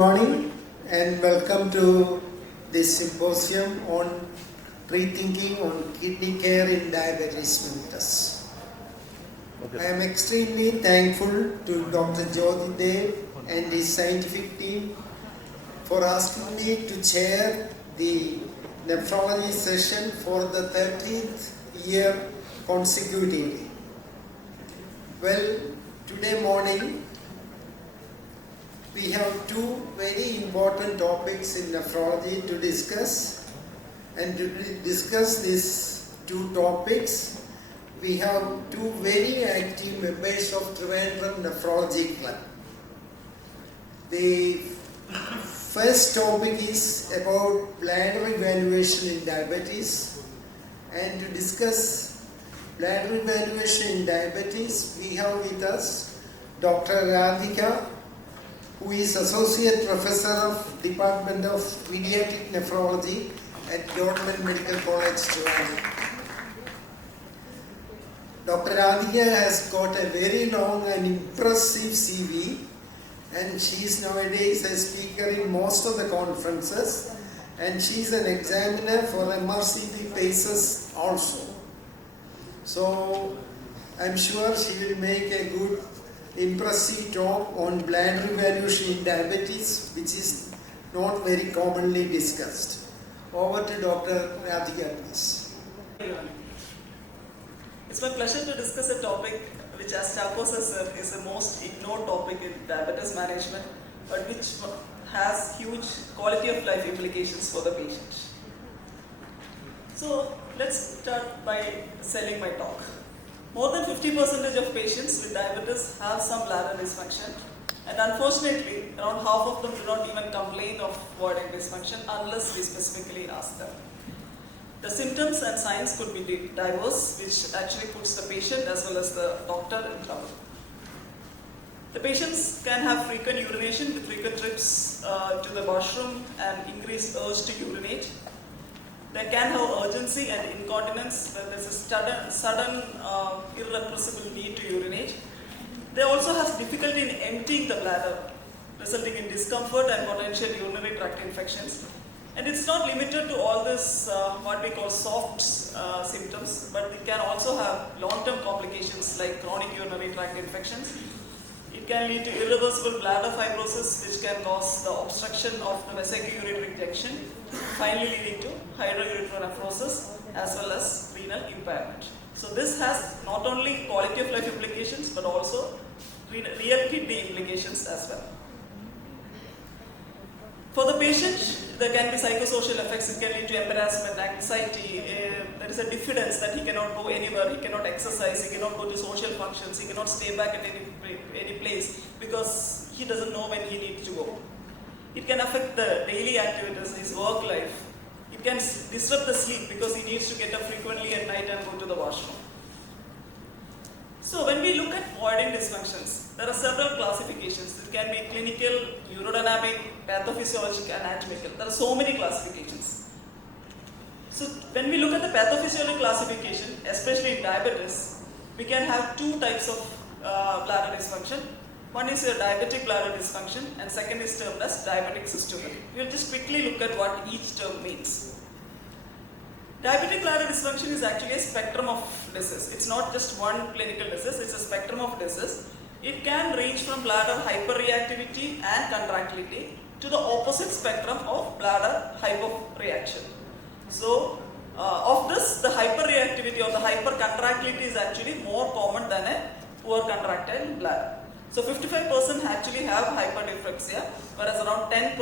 Good morning and welcome to this symposium on rethinking on kidney care in diabetes mellitus. I am extremely thankful to Dr. Jyoti Dev and his scientific team for asking me to chair the nephrology session for the 13th year consecutively. Well, today morning we have two very important topics in nephrology to discuss, and to discuss these two topics we have two very active members of Trivandrum Nephrology Club. The first topic is about bladder evaluation in diabetes, and to discuss bladder evaluation in diabetes we have with us Dr. Radhika, who is Associate Professor of Department of Pediatric Nephrology at Government Medical College, Trivandrum. Dr. Radhika has got a very long and impressive CV, and she is nowadays a speaker in most of the conferences, and she is an examiner for MRCP PACES also. So I am sure she will make a good impressive talk on bladder evaluation in diabetes, which is not very commonly discussed. Over to Dr. Radhika, please. It's my pleasure to discuss a topic which, as Chacko said, is the most ignored topic in diabetes management, but which has huge quality of life implications for the patient. So let's start by selling my talk. More than 50% of patients with diabetes have some bladder dysfunction, and unfortunately around half of them do not even complain of voiding dysfunction unless we specifically ask them. The symptoms and signs could be diverse, which actually puts the patient as well as the doctor in trouble. The patients can have frequent urination with frequent trips to the washroom and increased urge to urinate. They can have urgency and incontinence when there is a sudden irrepressible need to urinate. They also have difficulty in emptying the bladder, resulting in discomfort and potential urinary tract infections. And it's not limited to all this what we call soft symptoms, but it can also have long-term complications like chronic urinary tract infections. It can lead to irreversible bladder fibrosis, which can cause the obstruction of the vesicular junction, finally leading to hydrourethronephrosis as well as renal impairment. So this has not only quality of life implications but also real kidney implications as well. For the patient, there can be psychosocial effects. It can lead to embarrassment, anxiety. There is a diffidence that he cannot go anywhere, he cannot exercise, he cannot go to social functions, he cannot stay back at any place because he doesn't know when he needs to go. It can affect the daily activities, his work life. It can disrupt the sleep because he needs to get up frequently at night and go to the washroom. So when we look at voiding dysfunctions, there are several classifications. It can be clinical, urodynamic, pathophysiological, and anatomical. There are so many classifications. So when we look at the pathophysiological classification, especially in diabetes, we can have two types of bladder dysfunction. One is your diabetic bladder dysfunction, and second is termed as diabetic cystopathy. We will just quickly look at what each term means. Diabetic bladder dysfunction is actually a spectrum of disease. It's not just one clinical disease, it's a spectrum of disease. It can range from bladder hyperreactivity and contractility to the opposite spectrum of bladder hyporeaction. So, of this, the hyperreactivity or the hypercontractility is actually more common than a poor contractile bladder. So 55% actually have hyperdyspraxia, whereas around 10%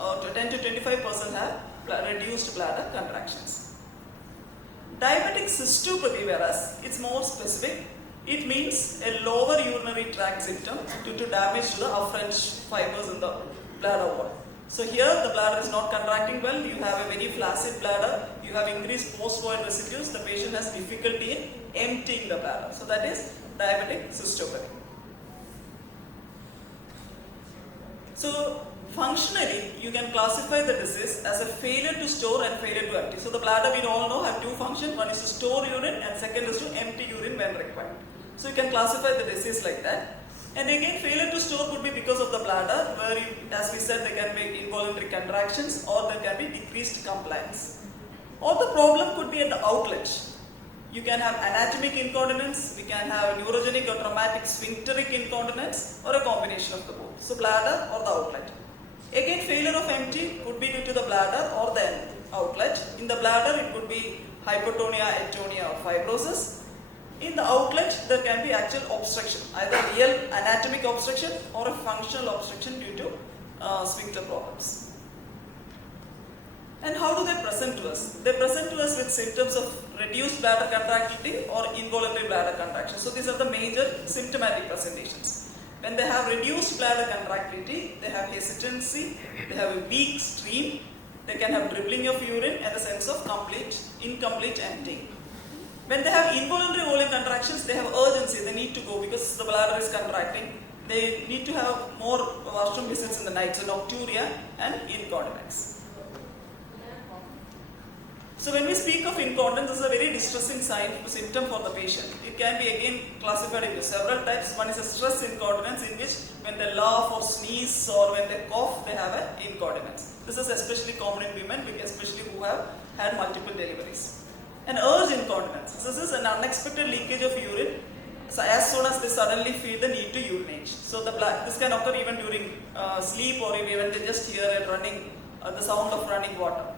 or 10 to 25% have reduced bladder contractions. Diabetic cystopathy, whereas it's more specific, it means a lower urinary tract symptom due to damage to the afferent fibers in the bladder wall. So here the bladder is not contracting well, you have a very flaccid bladder, you have increased post-void residues, the patient has difficulty in emptying the bladder. So that is diabetic cystopathy. So functionally, you can classify the disease as a failure to store and failure to empty. So the bladder, we all know, have two functions. One is to store urine and second is to empty urine when required. So you can classify the disease like that. And again, failure to store could be because of the bladder, where as we said, there can be involuntary contractions or there can be decreased compliance. Or the problem could be at the outlet. You can have anatomic incontinence, we can have neurogenic or traumatic sphincteric incontinence, or a combination of the both. So bladder or the outlet. Again, failure of empty could be due to the bladder or the outlet. In the bladder, it could be hypertonia, atonia, or fibrosis. In the outlet, there can be actual obstruction, either real anatomic obstruction or a functional obstruction due to sphincter problems. And how do they present to us? They present to us with symptoms of reduced bladder contractility or involuntary bladder contraction. So these are the major symptomatic presentations. When they have reduced bladder contractility, they have hesitancy, they have a weak stream, they can have dribbling of urine and a sense of incomplete emptying. When they have involuntary volume contractions, they have urgency, they need to go because the bladder is contracting. They need to have more washroom visits in the night, so nocturia and incontinence. So when we speak of incontinence, this is a very distressing symptom for the patient. It can be again classified into several types. One is a stress incontinence, in which when they laugh or sneeze or when they cough, they have an incontinence. This is especially common in women, especially who have had multiple deliveries. An urge incontinence. This is an unexpected leakage of urine. So as soon as they suddenly feel the need to urinate. So this can occur even during sleep or even they just hear it running, the sound of running water.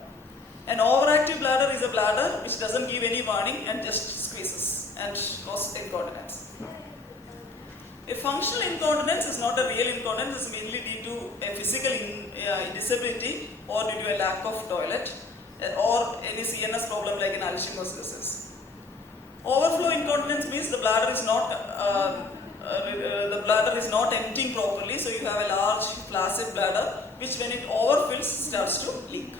An overactive bladder is a bladder which doesn't give any warning and just squeezes and causes incontinence. A functional incontinence is not a real incontinence, it's mainly due to a physical disability or due to a lack of toilet or any CNS problem like an Alzheimer's disease. Overflow incontinence means the bladder is not emptying properly, so you have a large flaccid bladder which when it overfills starts to leak.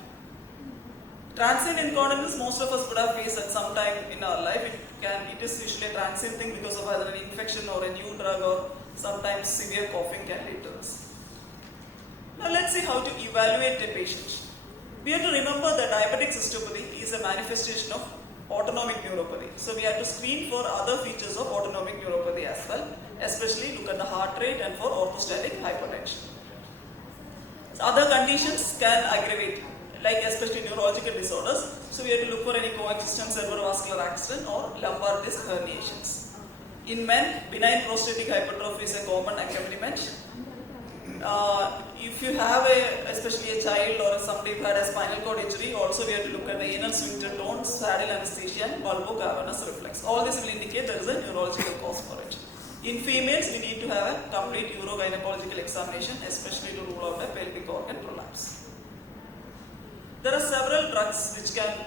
Transient incontinence, most of us would have faced at some time in our life. It is usually a transient thing because of either an infection or a new drug or sometimes severe coughing can lead to this. Now let's see how to evaluate a patient. We have to remember that diabetic cystopathy is a manifestation of autonomic neuropathy. So we have to screen for other features of autonomic neuropathy as well, especially look at the heart rate and for orthostatic hypertension. Other conditions can aggravate, like especially neurological disorders. So we have to look for any coexistent cerebrovascular accident or lumbar disc herniations. In men, benign prostatic hypertrophy is a common accompaniment. If you have especially a child or somebody who had a spinal cord injury, also we have to look at the anal sphincter tone, saddle anesthesia and bulbocavernous reflex. All this will indicate there is a neurological cause for it. In females, we need to have a complete urogynecological examination, especially to rule out a pelvic organ prolapse. There are several drugs which can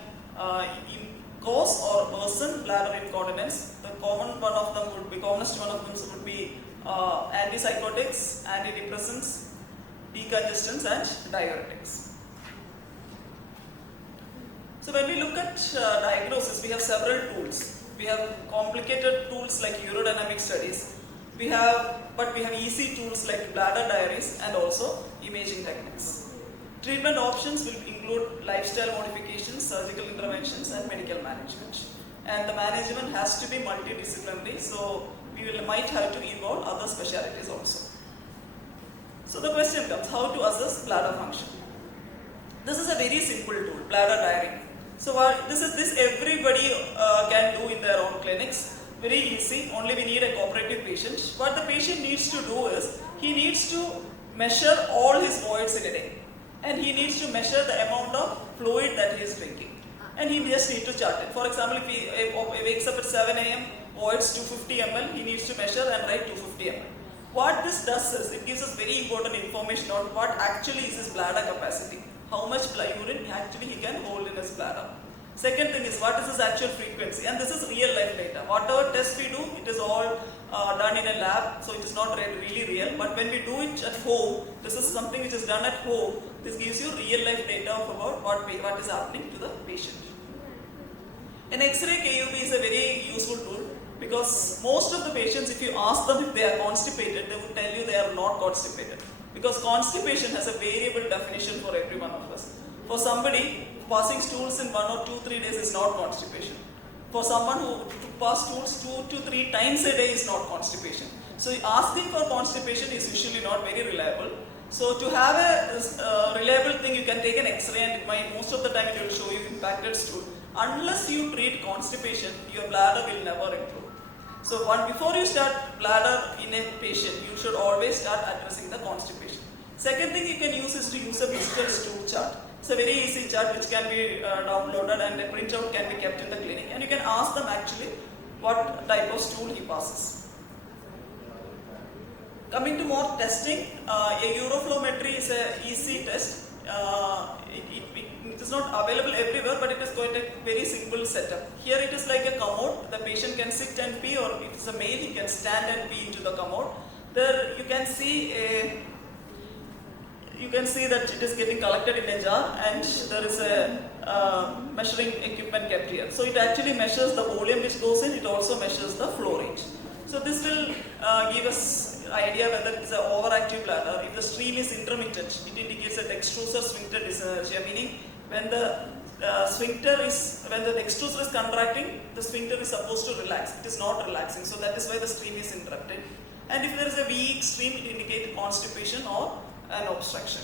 cause or worsen bladder incontinence. The commonest one of them would be antipsychotics, antidepressants, decongestants and diuretics. So when we look at diagnosis, we have several tools. We have complicated tools like urodynamic studies. We have easy tools like bladder diaries and also imaging techniques. Treatment options will include lifestyle modifications, surgical interventions and medical management. And the management has to be multidisciplinary, so we might have to involve other specialties also. So the question comes, how to assess bladder function? This is a very simple tool, bladder diary. So this everybody can do in their own clinics. Very easy, only we need a cooperative patient. What the patient needs to do is, he needs to measure all his voids in a day. And he needs to measure the amount of fluid that he is drinking. And he just needs to chart it. For example, if he wakes up at 7 a.m., voids 250 ml, he needs to measure and write 250 ml. What this does is, it gives us very important information on what actually is his bladder capacity. How much urine actually he can hold in his bladder. Second thing is, what is his actual frequency? And this is real life data. Whatever test we do, it is all done in a lab, so it is not really real. But when we do it at home, this is something which is done at home. This gives you real life data of about what is happening to the patient. An X-ray KUB is a very useful tool because most of the patients, if you ask them if they are constipated, they would tell you they are not constipated. Because constipation has a variable definition for every one of us. For somebody, passing stools in 1 or 2, 3 days is not constipation. For someone who pass stools 2 to 3 times a day is not constipation. So asking for constipation is usually not very reliable. So to have a reliable thing, you can take an X-ray and it might, most of the time it will show you impacted stool. Unless you treat constipation, your bladder will never improve. So before you start bladder in a patient, you should always start addressing the constipation. Second thing you can use is to use a physical stool chart. It's a very easy chart which can be downloaded and a printout can be kept in the clinic, and you can ask them actually what type of stool he passes. Coming to more testing, a uroflowmetry is an easy test. It is not available everywhere, but it is quite a very simple setup. Here it is like a commode. The patient can sit and pee, or if it's a male, he can stand and pee into the commode. There you can see that it is getting collected in a jar, and there is a measuring equipment kept here. So it actually measures the volume which goes in. It also measures the flow range. So this will give us idea whether it is an overactive bladder. If the stream is intermittent, it indicates a extrusor sphincter dyssynergia, meaning when the when the extrusor is contracting, the sphincter is supposed to relax. It is not relaxing, so that is why the stream is interrupted. And if there is a weak stream, it indicates constipation or an obstruction.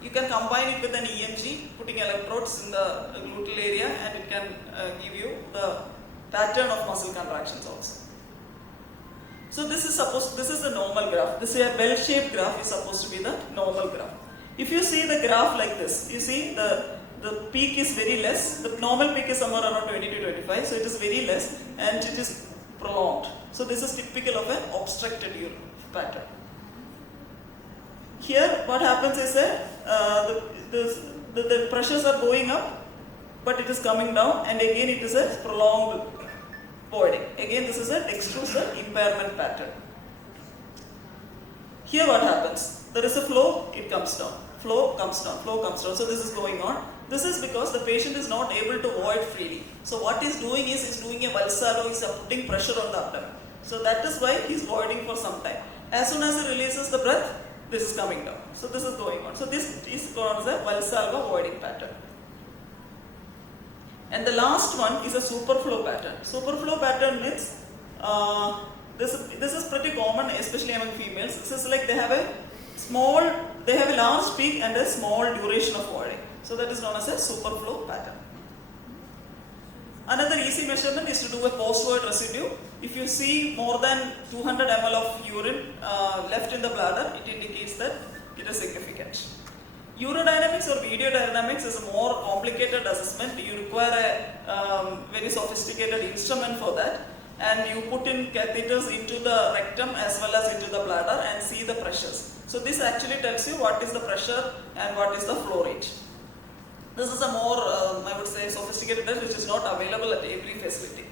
You can combine it with an EMG, putting electrodes in the gluteal area, and it can give you the pattern of muscle contractions also. So this is the normal graph. This is a bell-shaped graph is supposed to be the normal graph. If you see the graph like this, you see the peak is very less. The normal peak is somewhere around 20 to 25, so it is very less and it is prolonged. So this is typical of an obstructed urine pattern. Here what happens is that the pressures are going up, but it is coming down, and again it is a prolonged voiding. Again this is an extrusor impairment pattern. Here what happens? There is a flow, it comes down. Flow comes down, flow comes down. So this is going on. This is because the patient is not able to void freely. So what he's doing is he's doing a valsalva, he's putting pressure on the abdomen. So that is why he's voiding for some time. As soon as he releases the breath, this is coming down. So this is going on. So this is called as a valsalva voiding pattern. And the last one is a superflow pattern. Superflow pattern means this is pretty common, especially among females. This is like they have a large peak and a small duration of voiding. So that is known as a superflow pattern. Another easy measurement is to do a post-void residue. If you see more than 200 ml of urine left in the bladder, it indicates that it is significant. Urodynamics or video dynamics is a more complicated assessment. You require a very sophisticated instrument for that, and you put in catheters into the rectum as well as into the bladder and see the pressures. So this actually tells you what is the pressure and what is the flow rate. This is a more, I would say, sophisticated test which is not available at every facility.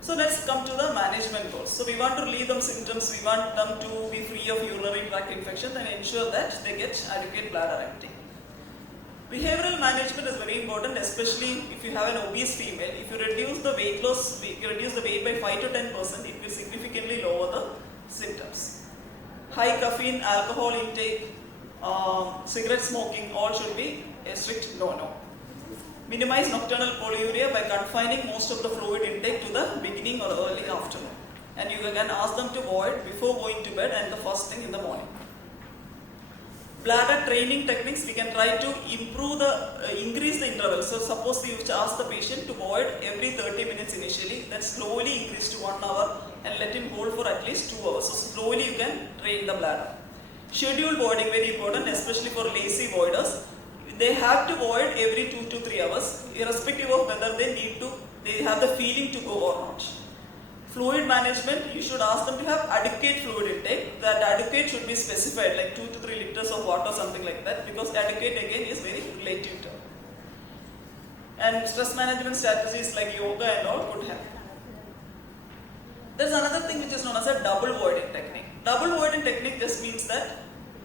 So let's come to the management goals. So we want to relieve them symptoms, we want them to be free of urinary tract infection and ensure that they get adequate bladder empty. Behavioral management is very important, especially if you have an obese female. If you reduce the weight loss, you reduce the weight by 5 to 10%, it will significantly lower the symptoms. High caffeine, alcohol intake, cigarette smoking, all should be a strict no-no. Minimize nocturnal polyuria by confining most of the fluid intake to the beginning or early afternoon. And you can ask them to void before going to bed and the first thing in the morning. Bladder training techniques, we can try to increase the interval. So suppose you ask the patient to void every 30 minutes initially, then slowly increase to 1 hour and let him hold for at least 2 hours. So slowly you can train the bladder. Scheduled voiding, very important, especially for lazy voiders. They have to void every 2 to 3 hours, irrespective of whether they have the feeling to go or not. Fluid management, you should ask them to have adequate fluid intake. That adequate should be specified, like 2 to 3 liters of water, something like that, because adequate again is very relative term. And stress management strategies like yoga and all could help. There's another thing which is known as a double voiding technique. Double voiding technique just means that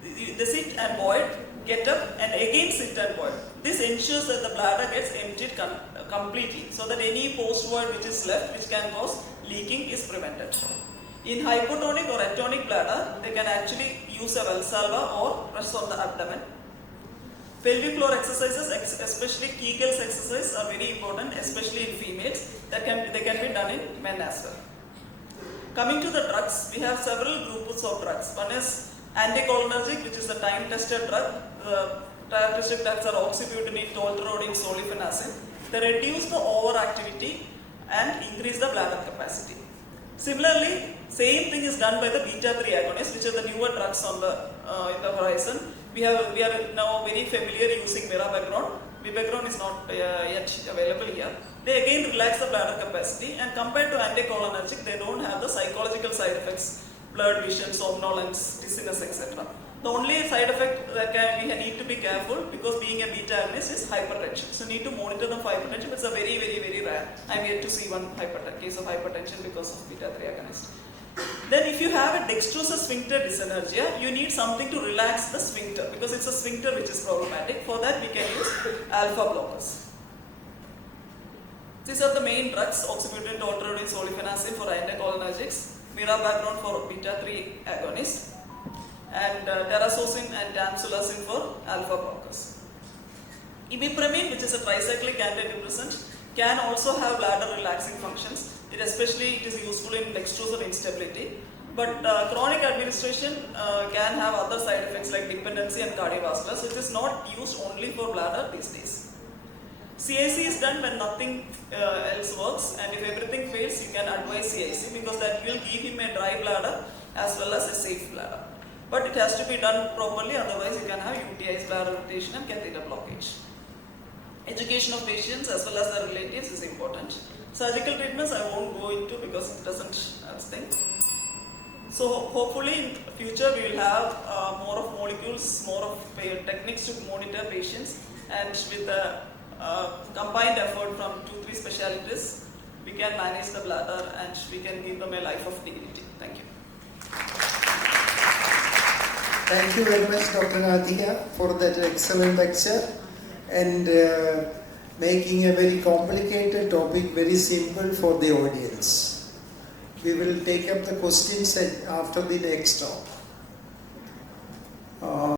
they sit and void, get up and again sit and void. This ensures that the bladder gets emptied completely, so that any post-void which is left, which can cause leaking, is prevented. In hypotonic or atonic bladder, they can actually use a valsalva or press on the abdomen. Pelvic floor exercises, especially Kegel's exercise, are very important, especially in females. They can be done in men as well. Coming to the drugs, we have several groups of drugs. One is anticholinergic, which is a time-tested drug. The time-tested drugs are oxybutynin, tolterodine, solifenacin. They reduce the overactivity and increase the bladder capacity. Similarly, same thing is done by the beta-3 agonists, which are the newer drugs on the in the horizon. We are now very familiar using mirabegron. Mirabegron is not yet available here. They again relax the bladder capacity, and compared to anticholinergic, they don't have the psychological side effects, blurred vision, somnolence, dizziness, etc. The only side effect that we need to be careful, because being a beta agonist is hypertension. So need to monitor them for hypertension. It's a very, very, very rare. I'm yet to see one case of hypertension because of beta-3 agonist. Then if you have a dextrose sphincter dyssynergia, you need something to relax the sphincter, because it's a sphincter which is problematic. For that we can use alpha blockers. These are the main drugs: oxybutynin, tolterodine, solifenacin for anticholinergics, mirabegron for beta-3 agonists, and terazosin and tamsulosin for alpha blockers. Imipramine, which is a tricyclic antidepressant, can also have bladder relaxing functions. It is useful in dextrose instability. But chronic administration can have other side effects like dependency and cardiovascular, so it is not used only for bladder these days. CIC is done when nothing else works, and if everything fails, you can advise CIC, because that will give him a dry bladder as well as a safe bladder. But it has to be done properly, otherwise you can have UTIs, bladder irritation and catheter blockage. Education of patients as well as their relatives is important. Surgical treatments I won't go into because it doesn't thing. So hopefully in future we will have more of molecules, more of techniques to monitor patients, and with the combined effort from 2-3 specialties, we can manage the bladder and we can give them a life of dignity. Thank you. Thank you very much, Dr. Radhika, for that excellent lecture and making a very complicated topic very simple for the audience. We will take up the questions after the next talk.